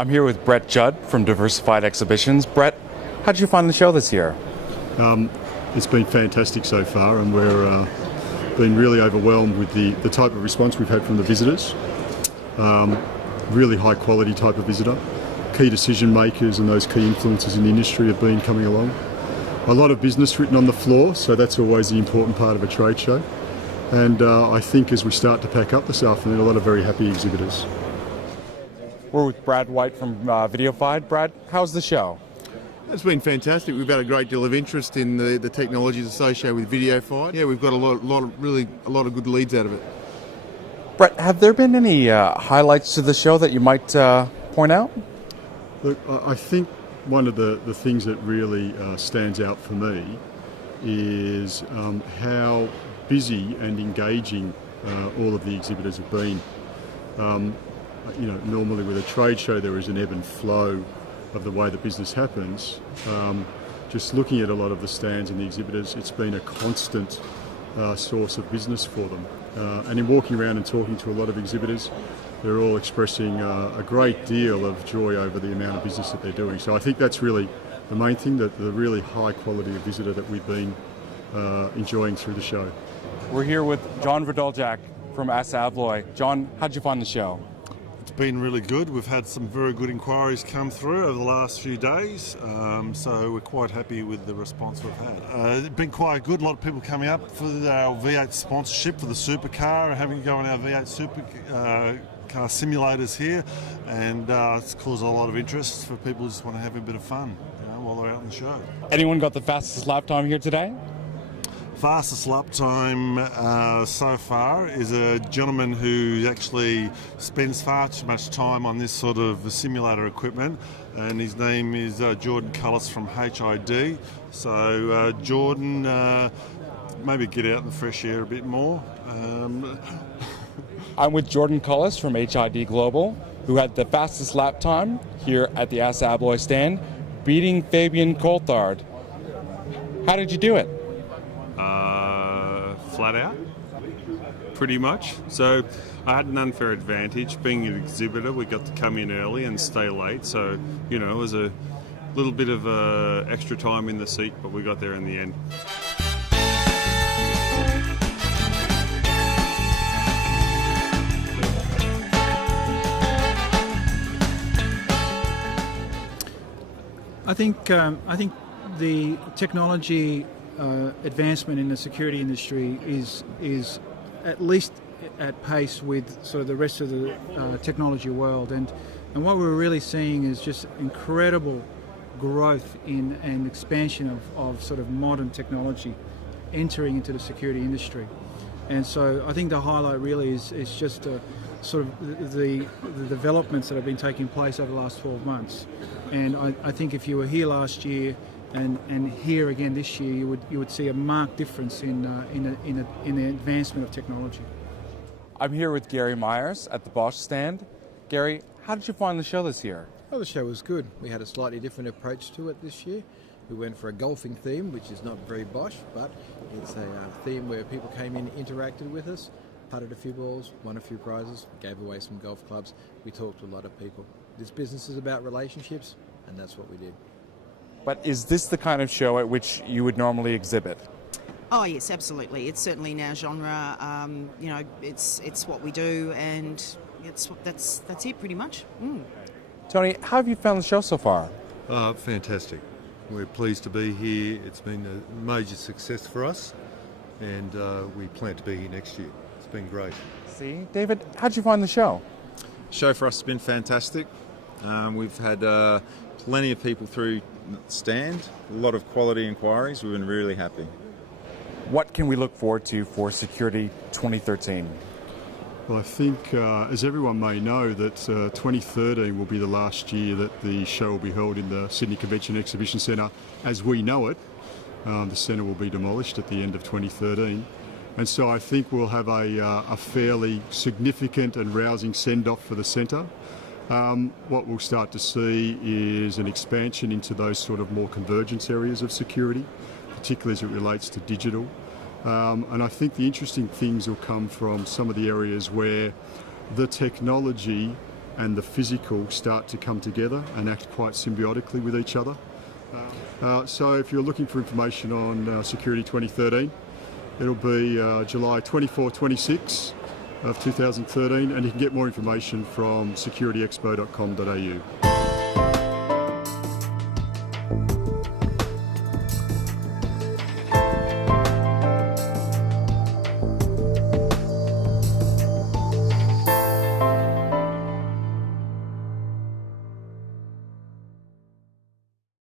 I'm here with Brett Judd from Diversified Exhibitions. Brett, how did you find the show this year? It's been fantastic so far, and we're been really overwhelmed with the type of response we've had from the visitors. Really high quality type of visitor. Key decision makers and those key influencers in the industry have been coming along. A lot of business written on the floor, so that's always the important part of a trade show. And I think as we start to pack up this afternoon, a lot of very happy exhibitors. We're with Brad White from Videofied. Brad, how's the show? It's been fantastic. We've had a great deal of interest in the technologies associated with Videofied. Yeah, we've got a lot of good leads out of it. Brett, have there been any highlights to the show that you might point out? Look, I think one of the things that really stands out for me is how busy and engaging all of the exhibitors have been. Normally with a trade show there is an ebb and flow of the way the business happens. Just looking at a lot of the stands and the exhibitors, it's been a constant source of business for them. And in walking around and talking to a lot of exhibitors, they're all expressing a great deal of joy over the amount of business that they're doing. So I think that's really the main thing, that the really high quality of visitor that we've been enjoying through the show. We're here with John Verdoljak from ASSA ABLOY. John, how'd you find the show? It's been really good. We've had some very good inquiries come through over the last few days, so we're quite happy with the response we've had. It's been quite good. A lot of people coming up for our V8 sponsorship for the supercar, having to go on our V8 supercar simulators here, and it's caused a lot of interest for people who just want to have a bit of fun while they're out on the show. Anyone got the fastest lap time here today? Fastest lap time so far is a gentleman who actually spends far too much time on this sort of simulator equipment, and his name is Jordan Cullis from HID. So Jordan, maybe get out in the fresh air a bit more. I'm with Jordan Cullis from HID Global, who had the fastest lap time here at the ASSA ABLOY stand, beating Fabian Coulthard. How did you do it? Flat out, pretty much. So I had an unfair advantage. Being an exhibitor, we got to come in early and stay late. So, it was a little bit of extra time in the seat, but we got there in the end. I think the technology advancement in the security industry is at least at pace with sort of the rest of the technology world, and what we're really seeing is just incredible growth in and expansion of sort of modern technology entering into the security industry. And so I think the highlight really is just sort of the developments that have been taking place over the last 12 months. And I think if you were here last year and here again this year, you would see a marked difference in the advancement of technology. I'm here with Gary Myers at the Bosch stand. Gary, how did you find the show this year? Well, the show was good. We had a slightly different approach to it this year. We went for a golfing theme, which is not very Bosch, but it's a theme where people came in, interacted with us, putted a few balls, won a few prizes, gave away some golf clubs. We talked to a lot of people. This business is about relationships, and that's what we did. But is this the kind of show at which you would normally exhibit? Oh yes, absolutely. It's certainly in our genre. It's what we do, and that's it pretty much. Tony, how have you found the show so far? Fantastic. We're pleased to be here. It's been a major success for us, and we plan to be here next year. It's been great. See, David, how did you find the show? Show for us has been fantastic. We've had plenty of people through the stand, a lot of quality inquiries. We've been really happy. What can we look forward to for Security 2013? Well, I think, as everyone may know, that 2013 will be the last year that the show will be held in the Sydney Convention Exhibition Centre as we know it. The centre will be demolished at the end of 2013. And so I think we'll have a fairly significant and rousing send-off for the centre. What we'll start to see is an expansion into those sort of more convergence areas of security, particularly as it relates to digital. And I think the interesting things will come from some of the areas where the technology and the physical start to come together and act quite symbiotically with each other. So if you're looking for information on Security 2013, it'll be July 24-26 of 2013, and you can get more information from securityexpo.com.au.